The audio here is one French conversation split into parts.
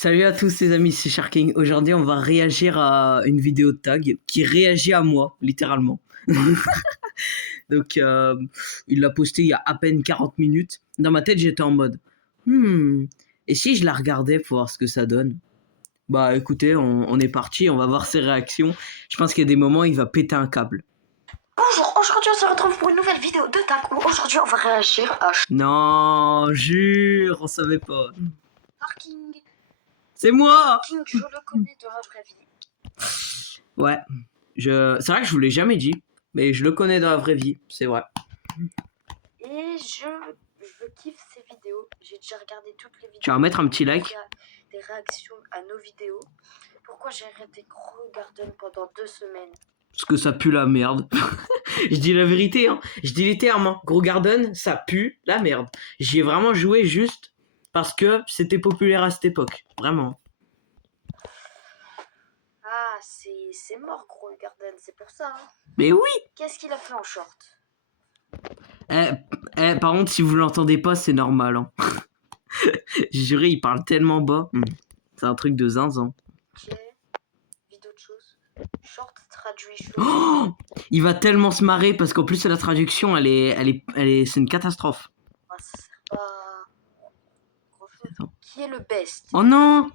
Salut à tous les amis, c'est Sharking. Aujourd'hui, on va réagir à une vidéo de tag qui réagit à moi, littéralement. Donc, il l'a posté il y a à peine 40 minutes. Dans ma tête, j'étais en mode et si je la regardais pour voir ce que ça donne? Bah écoutez, on est parti, on va voir ses réactions. Je pense qu'il y a des moments, il va péter un câble. Bonjour, aujourd'hui on se retrouve pour une nouvelle vidéo de tag où aujourd'hui on va réagir à Non, jure, on savait pas. Sharking. C'est moi! Sharking, je le connais de la vraie vie. Ouais, c'est vrai que je vous l'ai jamais dit, mais je le connais dans la vraie vie, c'est vrai. Et je kiffe ses vidéos. J'ai déjà regardé toutes les vidéos. Tu vas mettre un petit like? Il y a des réactions à nos vidéos. Pourquoi j'ai arrêté Grow Garden pendant 2 semaines? Parce que ça pue la merde. Je dis la vérité, hein. Je dis les termes, hein. Grow Garden, ça pue la merde. J'y ai vraiment joué juste parce que c'était populaire à cette époque. Vraiment. Ah, c'est mort Grow Garden, c'est pour ça. Hein. Mais oui! Qu'est-ce qu'il a fait en short? Par contre, si vous l'entendez pas, c'est normal. Hein. J'ai juré, il parle tellement bas. C'est un truc de zinzin. Ok. Vidéo de choses. Short traduit choses. Oh, il va tellement se marrer parce qu'en plus la traduction, c'est une catastrophe. Ah, ça sert pas. Qui est le best? Oh non!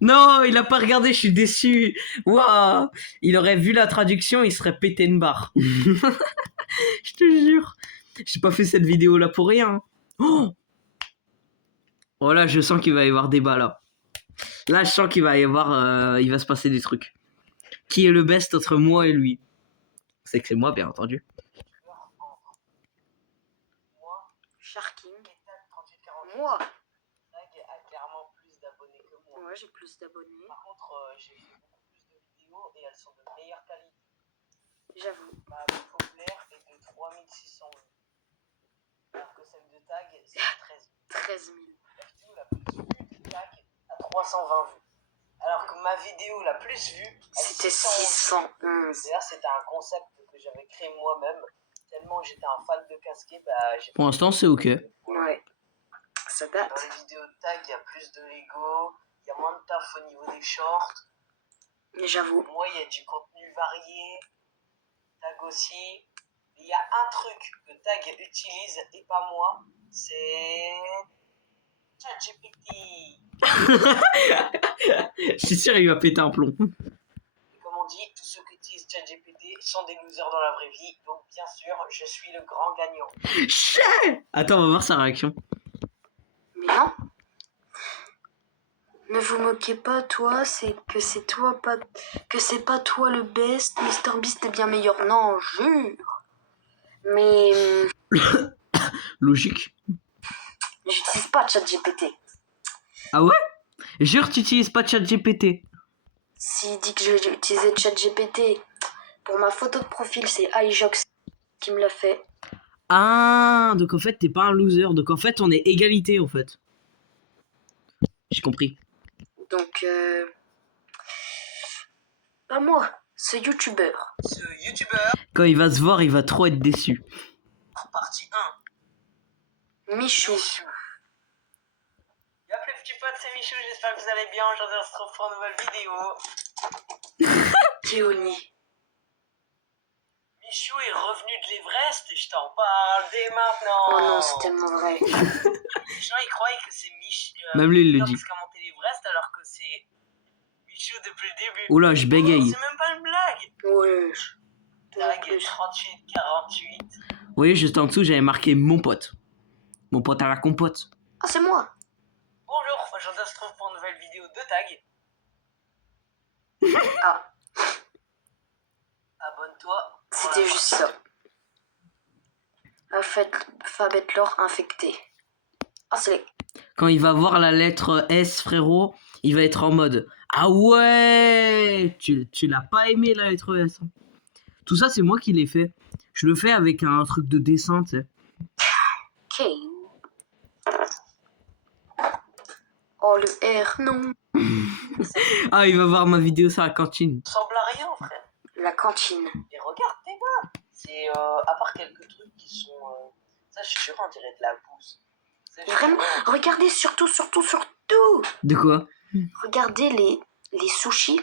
Non, il a pas regardé, je suis déçu. Waouh! Il aurait vu la traduction, il serait pété une barre. Je te jure. J'ai pas fait cette vidéo là pour rien. Oh, oh là, je sens qu'il va y avoir débat là. Là, je sens qu'il va y avoir, il va se passer des trucs. Qui est le best entre moi et lui? C'est que c'est moi, bien entendu. Sharking. Moi. A clairement plus d'abonnés que moi. Ouais, j'ai plus d'abonnés. Par contre, j'ai fait beaucoup plus de vidéos et elles sont de meilleure qualité. J'avoue. Ma plus populaire est de 3600 vues. Alors que celle de Tag, c'est 13 000. 13 000. La vidéo la plus vue de Tag a 320 vues. Alors que ma vidéo la plus vue, c'était 611. D'ailleurs, c'était un concept que j'avais créé moi-même. Tellement j'étais un fan de casquet, j'ai Pour l'instant, c'est ok. Ouais. Ça date. Dans les vidéos de Tag, il y a plus de Lego, il y a moins de taf au niveau des shorts. Mais j'avoue. Moi, il y a du contenu varié. Tag aussi. Il y a un truc que Tag utilise et pas moi, c'est ChatGPT. Je suis sûr, il va péter un plomb. Et comme on dit, tous ceux qui utilisent ChatGPT sont des losers dans la vraie vie. Donc, bien sûr, je suis le grand gagnant. Chais! Attends, on va voir sa réaction. Mais non. Ne vous moquez pas, toi, c'est pas toi le best. MrBeast est bien meilleur. Non, jure. Mais Logique. j'utilise pas ChatGPT. Ah ouais? Jure, tu utilises pas ChatGPT. S'il dit que j'ai utilisé ChatGPT pour ma photo de profil, c'est iJox qui me l'a fait. Ah, donc en fait, t'es pas un loser. Donc en fait, on est égalité, en fait. J'ai compris. Donc, pas moi, ce youtubeur. Ce youtubeur, Quand il va se voir, il va trop être déçu. partie 1. Michou. Y'a plus petit pote, c'est Michou, j'espère que vous allez bien. Aujourd'hui, on se retrouve pour une nouvelle vidéo. Théonie. Michou est revenu de l'Everest et je t'en parle dès maintenant. Oh non, c'est tellement vrai. Les gens ils croyaient que c'est Michou. Même lui, il le dit. Qui a monté l'Everest alors que c'est Michou depuis le début. Oula, je bégaye. C'est même pas une blague. Wesh. Tag 38-48. Vous voyez, juste en dessous, j'avais marqué mon pote. Mon pote à la compote. Ah, c'est moi. Bonjour, aujourd'hui on se retrouve pour une nouvelle vidéo de Tag. Ah, Abonne-toi. c'était juste ça. Alphabet lore infecté. Ah, c'est... Quand il va voir la lettre S, frérot, il va être en mode ah ouais, tu l'as pas aimé la lettre S. Hein. Tout ça, c'est moi qui l'ai fait. Je le fais avec un truc de dessin, tu sais. Ok. Oh, le R, non. Ah, il va voir ma vidéo sur la cantine. Ça ressemble à rien, frère. La cantine. Et regarde tes gars. C'est à part quelques trucs qui sont. Ça, je suis sûr, on dirait de la bouse. Vraiment, regardez surtout. De quoi? Regardez les sushis,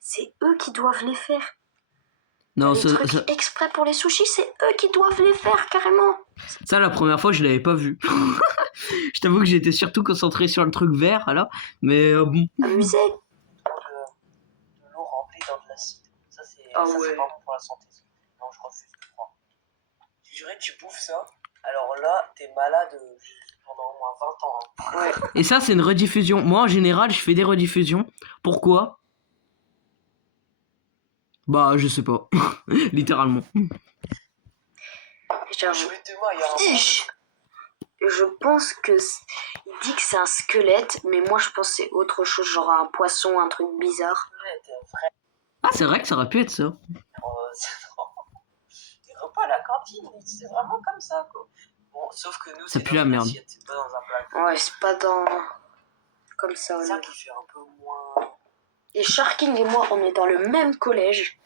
c'est eux qui doivent les faire. Non, Les trucs exprès pour les sushis, c'est eux qui doivent les faire carrément. ça, la première fois, je l'avais pas vu. Je t'avoue que j'étais surtout concentré sur le truc vert, alors. Mais bon. Amusé. De l'eau remplie dans de l'acide. Ça, c'est Ah c'est ouais. pas bon pour la santé. Non, je refuse de croire. Tu dirais, tu bouffes ça, alors là, t'es malade pendant au moins 20 ans. Hein. Ouais. Et ça, c'est une rediffusion. Moi, en général, je fais des rediffusions. Pourquoi? Bah, je sais pas. Littéralement. Genre, Souhaitez-moi, il y a un Ish. Je pense que il dit que c'est un squelette, mais moi je pense que c'est autre chose, genre un poisson, un truc bizarre. Ah, c'est vrai que ça aurait pu être ça. Les repas à la cantine, c'est vraiment comme ça, quoi. Bon, sauf que nous, Ça c'est pue dans la une merde. assiette, c'est pas dans un plat. Ouais, c'est pas dans comme ça. C'est ça Ouais. qui fait un peu moins... Et Sharking et moi, on est dans le même collège.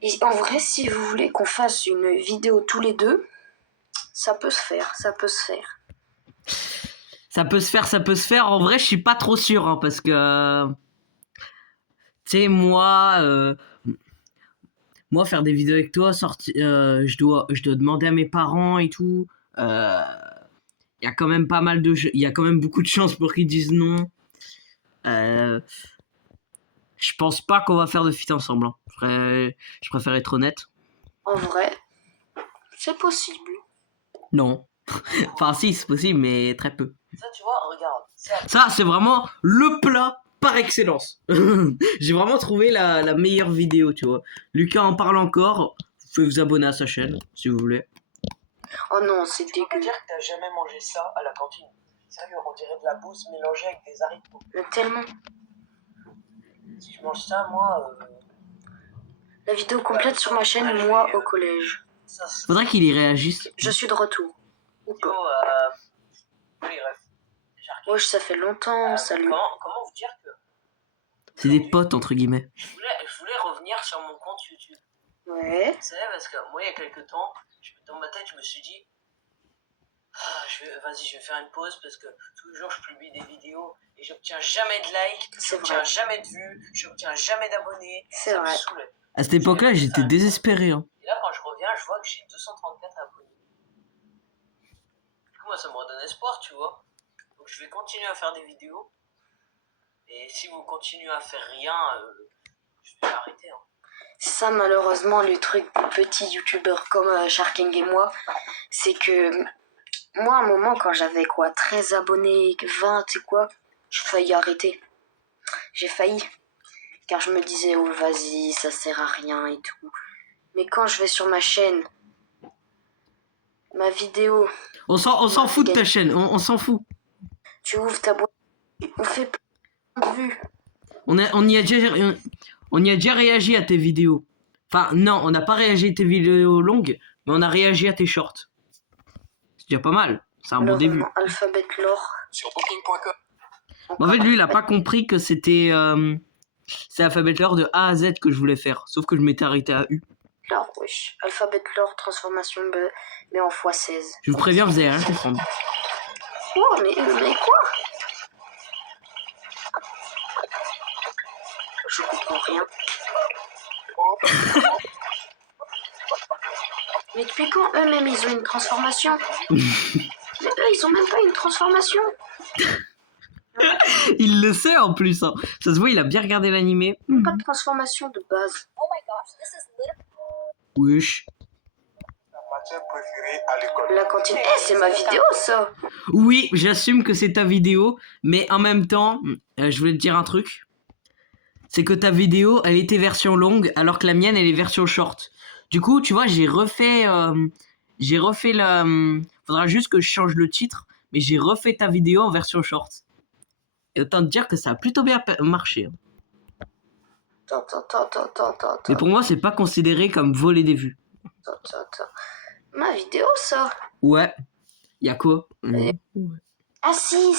Et en vrai, si vous voulez qu'on fasse une vidéo tous les deux, ça peut se faire, ça peut se faire. Ça peut se faire, ça peut se faire. En vrai, je suis pas trop sûr, hein, parce que... Tu sais, moi, faire des vidéos avec toi, je dois demander à mes parents et tout. Il y a quand même pas mal de... Il y a quand même beaucoup de chances pour qu'ils disent non. Je pense pas qu'on va faire de feat ensemble. Hein. Je préfère être honnête. En vrai, c'est possible. Non. Enfin, si, c'est possible, mais très peu. Ça, tu vois, regarde. Ça, c'est vraiment le plat par excellence. J'ai vraiment trouvé la meilleure vidéo, tu vois. Lucas en parle encore. Vous pouvez vous abonner à sa chaîne, si vous voulez. Oh non, c'est Tu peux pas dégueu. dire que t'as jamais mangé ça à la cantine. Sérieux, on dirait de la bouse mélangée avec des haricots. Mais tellement. Si je mange ça, moi... La vidéo complète sur ma chaîne, moi au collège. ça, c'est... Faudrait qu'il y réagisse. Je suis de retour. Ou Yo, pas. oui, bref. Wesh, ça fait longtemps, salut. Comment vous dire que... C'est des potes, entre guillemets. Je voulais revenir sur mon compte YouTube. Ouais. Vous savez, parce que moi, il y a quelques temps, dans ma tête, je me suis dit... Vas-y, je vais faire une pause parce que tous les jours, je publie des vidéos et j'obtiens jamais de likes, j'obtiens jamais de vues, j'obtiens jamais d'abonnés. C'est Ça vrai. me saoulait. À cette époque-là, j'étais désespéré. Hein. Et là, quand je reviens, je vois que j'ai 234 abonnés. Du coup, moi, ça me redonne espoir, tu vois. Donc, je vais continuer à faire des vidéos. Et si vous continuez à faire rien, je vais arrêter. Hein. C'est ça, malheureusement, le truc des petits youtubeurs comme Sharking et moi, c'est que moi, à un moment, quand j'avais 13 abonnés, 20, tu sais quoi, j'ai failli arrêter. J'ai failli. Car je me disais, oh vas-y, ça sert à rien et tout. Mais quand je vais sur ma chaîne, ma vidéo, On s'en fout de ta chaîne, on s'en fout. tu ouvres ta boîte, on fait plein de vues. On y a déjà réagi à tes vidéos. Enfin, non, on n'a pas réagi à tes vidéos longues, mais on a réagi à tes shorts. C'est déjà pas mal. C'est un bon début. Alphabet Lore. Sur booking.com. En fait, lui, il a pas compris que c'était Alphabet Lore de A à Z que je voulais faire. Sauf que je m'étais arrêté à U. Alors, wesh. Alphabet Lore, transformation, mais en x16. Je vous préviens, vous allez rien comprendre. Oh, mais quoi? Je comprends rien. Mais depuis quand eux-mêmes ils ont une transformation? Mais eux ils ont même pas une transformation. Il le sait en plus. Hein. Ça se voit, il a bien regardé l'animé. Pas de transformation de base. Oh my gosh, this is literally Wesh. Matière préférée à l'école. La cantine. C'est ma vidéo ça. Oui, j'assume que c'est ta vidéo, mais en même temps, je voulais te dire un truc. C'est que ta vidéo, elle était version longue, alors que la mienne, elle est version short. Du coup, tu vois, j'ai refait le... faudra juste que je change le titre, mais j'ai refait ta vidéo en version short. Et autant te dire que ça a plutôt bien marché. Attends. Mais pour moi, c'est pas considéré comme voler des vues. Attends. Ma vidéo ça. Ouais. Y'a quoi? Ah si.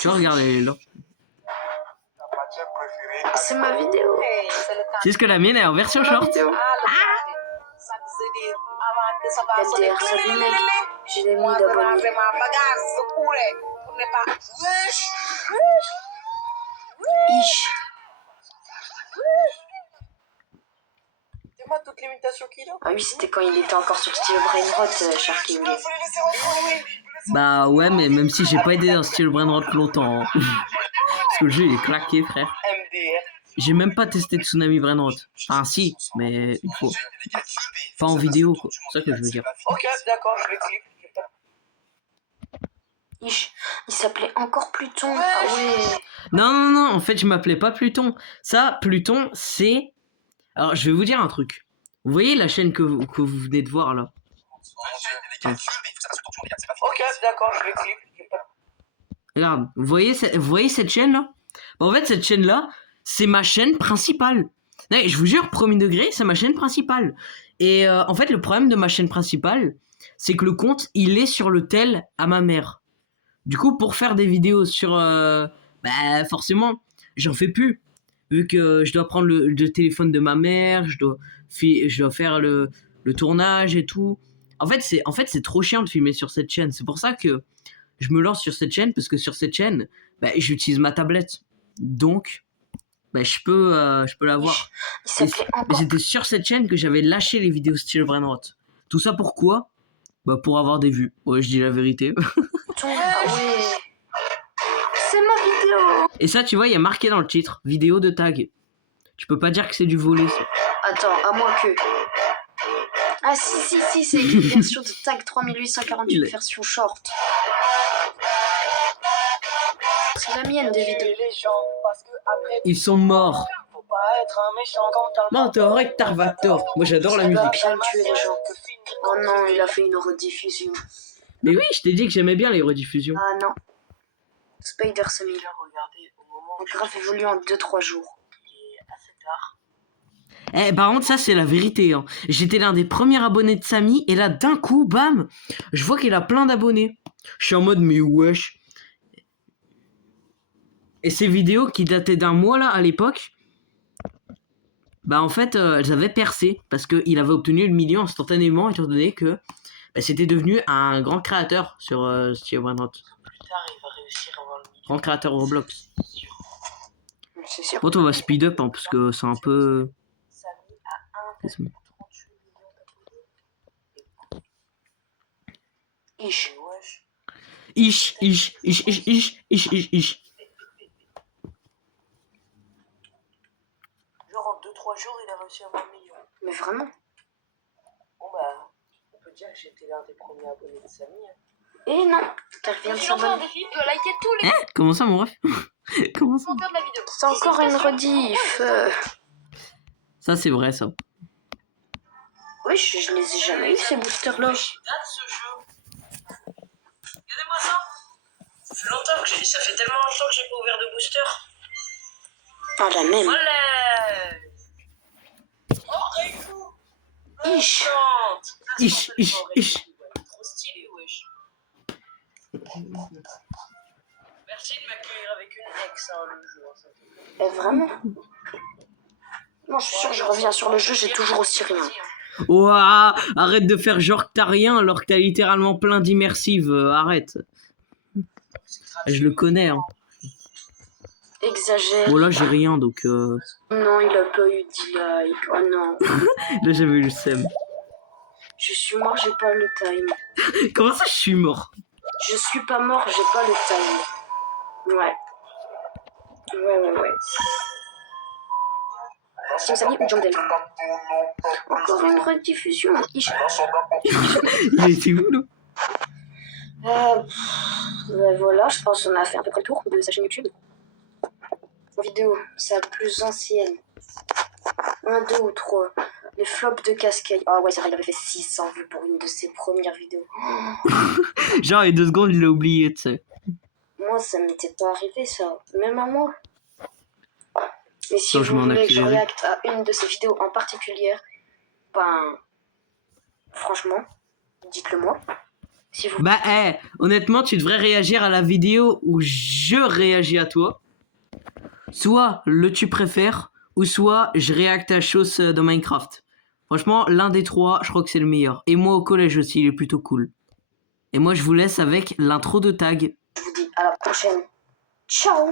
Tu vois, regarde, elle est là. La matière préférée à C'est ma vidéo. C'est ce que la mienne est en version Ma short. vidéo. LDR, ça dit mec. J'ai des 1000 abonnés. Ich. C'est moi toute l'imitation qu'il a. Ah oui, c'était quand il était encore sur Steel Brainrot, Sharking. Faut les laisser rentrer. Bah ouais, mais même si j'ai pas aidé dans Steel Brainrot longtemps. Hein. Parce que le jeu il est claqué, frère. MDR. J'ai même pas testé Tsunami Brainrot. Enfin si, mais une fois. Pas en vidéo, quoi. C'est ça que je veux dire. Ok, d'accord, je vais clip. Ich. Il s'appelait encore Pluton. Ah ouais. Non, non, non, en fait, je m'appelais pas Pluton. Ça, Pluton, c'est... Alors, je vais vous dire un truc. Vous voyez la chaîne que vous venez de voir, là? Ok, d'accord, je vais clip. Regarde, vous voyez cette chaîne-là? Bah, en fait, cette chaîne-là, c'est ma chaîne principale. Ouais, je vous jure, premier degré, c'est ma chaîne principale. Et en fait, le problème de ma chaîne principale, c'est que le compte, il est sur le tel à ma mère. Du coup, pour faire des vidéos sur... bah, forcément, j'en fais plus. Vu que je dois prendre le téléphone de ma mère, je dois faire le tournage et tout. En fait, c'est trop chiant de filmer sur cette chaîne. C'est pour ça que je me lance sur cette chaîne, parce que sur cette chaîne, bah, j'utilise ma tablette. Donc, bah, je peux la voir. Il s'appelait Mais encore c'était sur cette chaîne que j'avais lâché les vidéos Steel Brainrot. Tout ça pourquoi? Bah, pour avoir des vues. Ouais, je dis la vérité. Pluton. Ah ouais. C'est ma vidéo. Et ça, tu vois, il y a marqué dans le titre, vidéo de tag. Tu peux pas dire que c'est du volé, ça. Attends, à moins que... Ah si, c'est écrit version de tag 3848, Il est- version short. C'est la mienne des vidéos. Les gens, parce que après, Ils sont morts. faut pas être un méchant quand t'as le Mentor et Tarvator. Moi, j'adore la Ça doit musique. bien tuer les gens. Oh non, il a fait une rediffusion. Mais oui, je t'ai dit que j'aimais bien les rediffusions. Ah non. Spider Sammy. Regardez, au moment On où a grave évolué en 2-3 jours. il est assez tard. Par contre, ça, c'est la vérité. Hein. J'étais l'un des premiers abonnés de Samy, et là, d'un coup, bam, je vois qu'il a plein d'abonnés. Je suis en mode, mais wesh. Et ces vidéos qui dataient d'un mois, là, à l'époque, bah, en fait, elles avaient percé, parce qu'il avait obtenu le million instantanément, étant donné que bah, c'était devenu un grand créateur sur Steel Brainrot. Plus tard, il va réussir à avoir le million. Grand créateur Roblox. C'est sûr. Bon, on va speed up, hein, parce que c'est un peu... Samy a 1,38 million d'abonnés. Ich. Et wesh. Ish. Genre en 2-3 jours, il a réussi à avoir le million. Mais vraiment. Bon bah, on peut dire que j'étais l'un des premiers abonnés de Samy. Hein. Et non, t'as rien de Si l'on fait un s'abonner. défi, tu dois liker tous les Comment ça, mon ref? Comment ça? commentaires de la vidéo. C'est encore une rediff. Ça, c'est vrai, ça. Oui, je les ai jamais eu ces boosters-là. Date ce jeu. Regardez-moi ça. Ça fait tellement longtemps que j'ai pas ouvert de booster. Ah la même. Voilà. Oh, Raikou. Ich. Ish. Trop stylé, wesh. Merci de m'accueillir avec une ex, hein, le jeu. Ça fait plaisir. Vraiment. Non, je suis sûr que je reviens sur le jeu, j'ai toujours aussi rien. Ouah, arrête de faire genre que t'as rien alors que t'as littéralement plein d'immersives. Arrête. Je le connais. Hein. Exagère. Bon, là, j'ai rien, donc... Non, il a pas eu 10 likes. Oh non. Là, j'avais eu le seum. Je suis mort, j'ai pas le time. Comment ça, je suis mort? Je suis pas mort, j'ai pas le time. Ouais. Sim Samy ou Jungle. Encore une rediffusion. Ich. Il était où, là? Ben voilà, je pense qu'on a fait à peu près le tour de sa chaîne YouTube. Vidéo, sa plus ancienne. 1, 2 ou 3. Les flops de Cascade. Ah ouais, c'est vrai, il avait fait 600 vues pour une de ses premières vidéos. Genre, il y a 2 secondes, il l'a oublié, tu sais. Moi, ça m'était pas arrivé, ça. Même à moi. Mais si Attends, je vous m'en voulez que je accélère. réacte à une de ces vidéos en particulier, ben... Franchement, dites-le moi. Si vous... Bah, honnêtement, tu devrais réagir à la vidéo où je réagis à toi. Soit le tu préfères, ou soit je réacte à chose dans Minecraft. Franchement, l'un des trois, je crois que c'est le meilleur. Et moi au collège aussi, il est plutôt cool. Et moi, je vous laisse avec l'intro de tag. Je vous dis à la prochaine. Ciao!